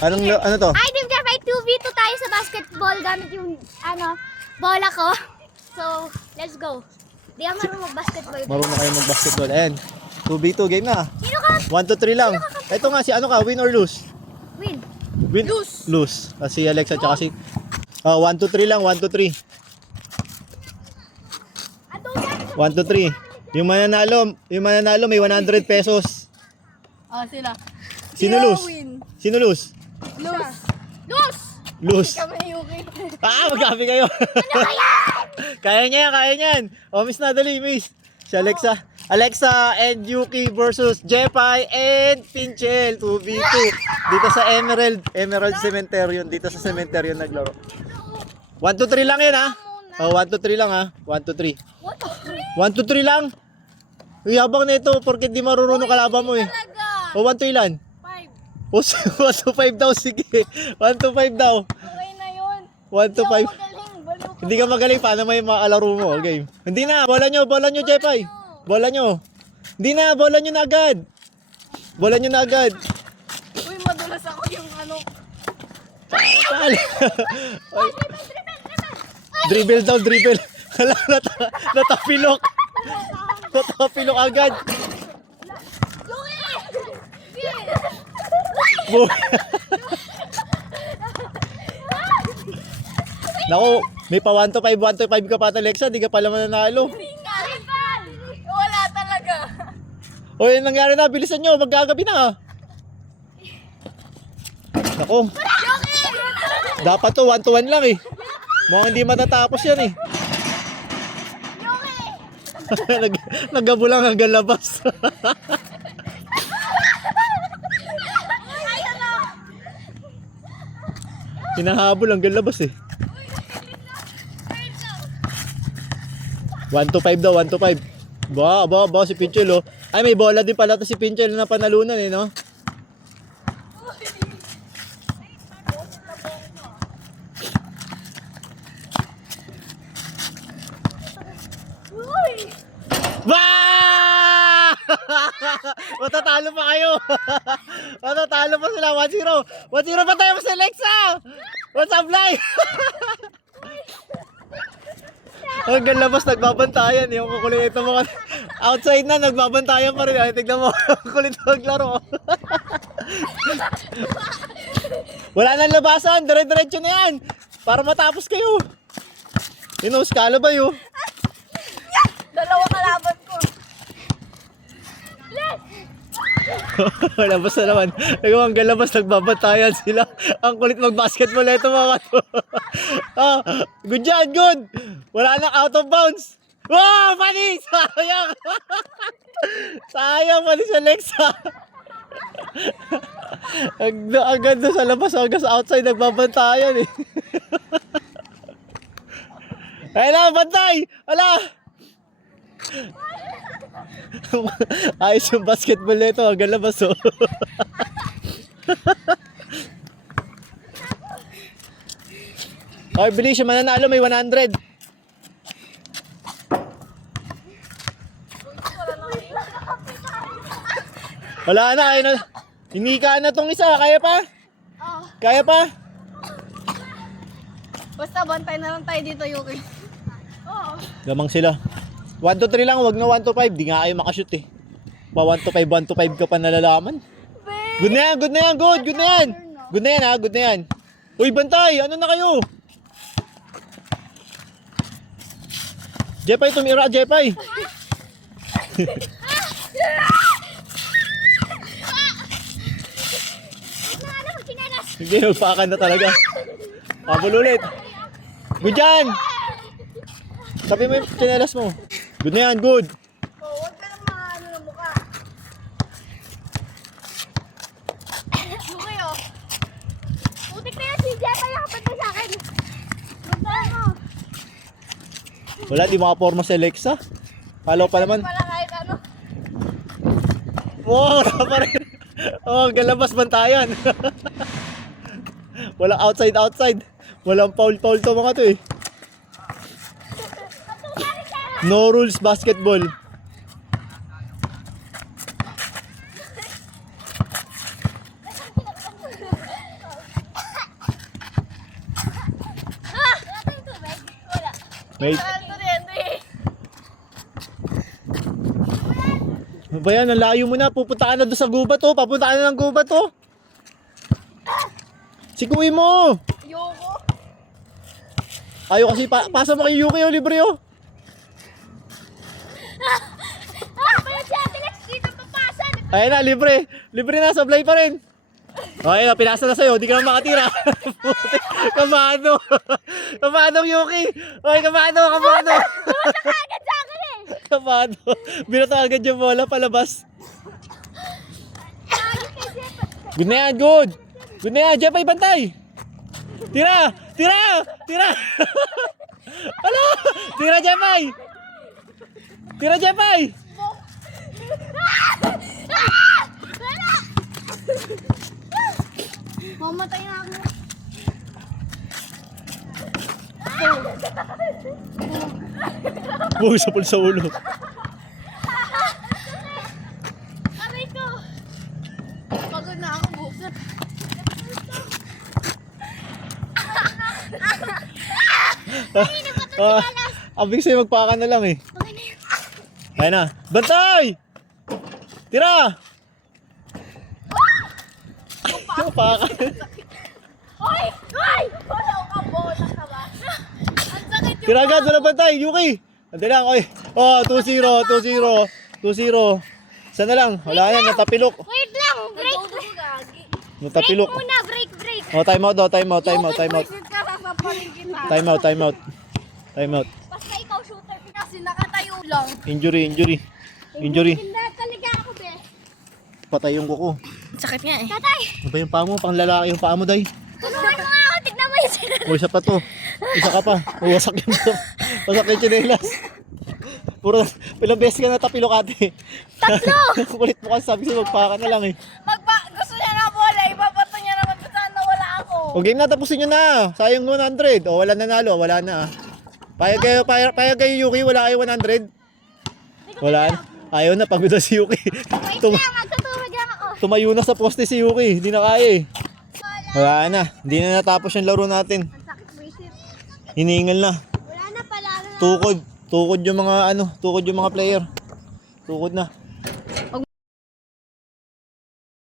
Ano to? Hi, Team Jeff! 2v2 tayo sa basketball gamit yung, bola ko. So, let's go. Di ako marunong mag-basketball. Marunong kayo mag-basketball. Ayan. 2v2 game na. Sino ka? 1 to 3 lang. Ito nga si ano ka, win or lose? Win. Win? Lose. Si Alexa tsaka si 1 to 3 lang, 1 to 3. 1 to 3. Yung mananalo may 100 pesos. Sila. Sino lose? Sino lose? Lose. Kami Yuki. Magkapi kayo. Kaya niya yan. Miss na, dali, miss. Si Alexa. Alexa and Yuki versus Jepay and Pinchel. 2v2. Dito sa Emerald Cemetery. Dito sa cemetery naglaro. 1 to 3 lang yan, ha? 1 to 3 lang, ha? 1 to 3. 1 to 3 lang? Yabang na ito porque di marunong kalaban mo, eh. 1 to ilan? 1 to 5 daw, sige. 1 to 5 daw. Okay na yun. 1 to 5. Magaling. Hindi ka magaling, paano may maalaro mo? Game. Hindi na, bola nyo, Jepay. Bola nyo. Hindi na, bola nyo na agad. Bola nyo na agad. Uy, madulas ako yung ano. Dribble daw, dribble. Natapilok. Natapilok agad. Naku, may pa 1 to 5 ka pa, Alexa, di ka pala mananalo. Wala talaga. O yun nangyari na, bilisan nyo, maggagabi na. Naku, dapat to 1 to 1 lang, eh. Mukhang hindi matatapos yan, eh. Naggabulang hanggang labas. Hinahabol hanggang labas, eh. 1 to 5 daw, 1 to 5. Ba, si Pinchel, oh. Ay, may bola din pala to si Pinchel na panalunan, eh, no? Ba! Matatalo pa kayo. Matatalo pa sila. 1-0. 1-0 pa tayo sa Alexa. What's up, Lai? Hanggang labas nagbabantayan. Yung kukulit ito mga outside na nagbabantayan pa rin. Ay, tignan mo. Kulit maglaro. Wala nang labasan. Dire-diretso na yan. Para matapos kayo. Yun o, skala ba yun? Dalawa kalaban ko. Labas na naman. Hanggang labas nagbabantayan sila. Ang kulit mag-basketball ito mga to. Good job, good. Wala nang out of bounds. Wow, mali! Sayang! Sayang, mali si Alexa. Ang ganda sa labas, hanggang sa outside nagbabantayan, eh. Ayun na, bantay! Wala! Ayos yung basketball nito, hanggang labas, oh. Okay, bilis yung mananalo, may 100. Wala na, ayun na. Hinika na tong isa, kaya pa? Kaya pa? Basta bantay na lang tayo dito, Yuki. Gamang sila. 1 to 3 lang, wag na 1 to 5. Di nga kayo makashoot, eh. Pa 1 to 5, 1 to 5 ka pa nalalaman. Good na yan, good na yan, good na yan. Good na yan, ha, good na yan. Uy, bantay, ano na kayo? Jepay, tumira, Jepay. Sige, magpakan na talaga. Pabul ulit. Good yan. Sabi mo yung tsinelas mo. Good na yan, good. Huwag ka lang maano ng mukha. Yuki, oh. Putik na yan si Jeff. Ay, kapatid sa akin. Puntaan mo. Wala, di makaporma si Alexa. Follow pa naman. Wala kahit ano. Wow, wala pa rin. Galabas bantayan. Walang outside. Walang foul to mga to, eh. No rules basketball. May... Saan to rin, eh? Ano ba yan? Ang layo mo na. Pupunta ka na doon sa gubat oh. Papunta ka na ng gubat oh. Sikuin mo. Yoko. Ayaw kasi pasa mo kay Yuki oh. Libre oh. Pala si Ate Lex dito papasa. Ayun na, libre. Libre na, sablay pa rin. Okay na, pinasa na sa'yo. Di ka na makatira. Kamado. Kamado, Yuki. Okay, kamado. Agad sa akin eh. Kamado. Binato agad yung bola palabas. Good na yan, good. Good na yan, Jepay, bantay. Tira. Ano? Tira, Jepay. Mamatay na ako. Buhay sa pulsa ulo. Aray ko. Pagod na ako, bukas. Abig sa'yo, magpaka na lang eh. Okay na yun. Ayun na. Bantay! Tira! Yung paka. Oy! Oy! Wala ka, bola ka ba? Ang sakit yung... Tira agad, wala bantay. Yuki! Ante lang, oy. Oh, 2-0. Sana lang. Wala yan, natapilok. Wait lang! Break! Dudugo, gagi. Break Natapilok. muna! Break! Oh, time out daw, time out. Bracelet ka, sasaparin kita. Time out. Basta ikaw shooter. Kasi nakatayo lang. Injury. Hindi talaga ako, be. Patay yung kuko. Sakit nga eh. Tatay! Ano ba yung paa mo? Pang lalaki yung paa mo, day. Tulungan mo nga ako! Tignan mo yung sila. O, isa pa to. Isa ka pa. O, wasak yung chinelas. Puro, ilang beses ka natapilok ate. Tatlo! Kulit mo kasi sabi sa'yo, magpaka na lang eh. Gusto niya na bola, ibabato niya naman kung saan nawala ako. O game na, tapusin nyo na. Sayang 100. O wala nanalo, wala na. Payag kayo Yuki, wala kayo 100. Wala na. Ayaw na, pagod na si Yuki. Wait lang! Magtutuwag lang ako. Tumayo na sa poste si Yuki, hindi na kaya eh. Wala na, hindi na natapos yung laro natin. Ang sakit bracelet. Hiningal na. Wala na pala. Tukod yung mga player. Tukod na.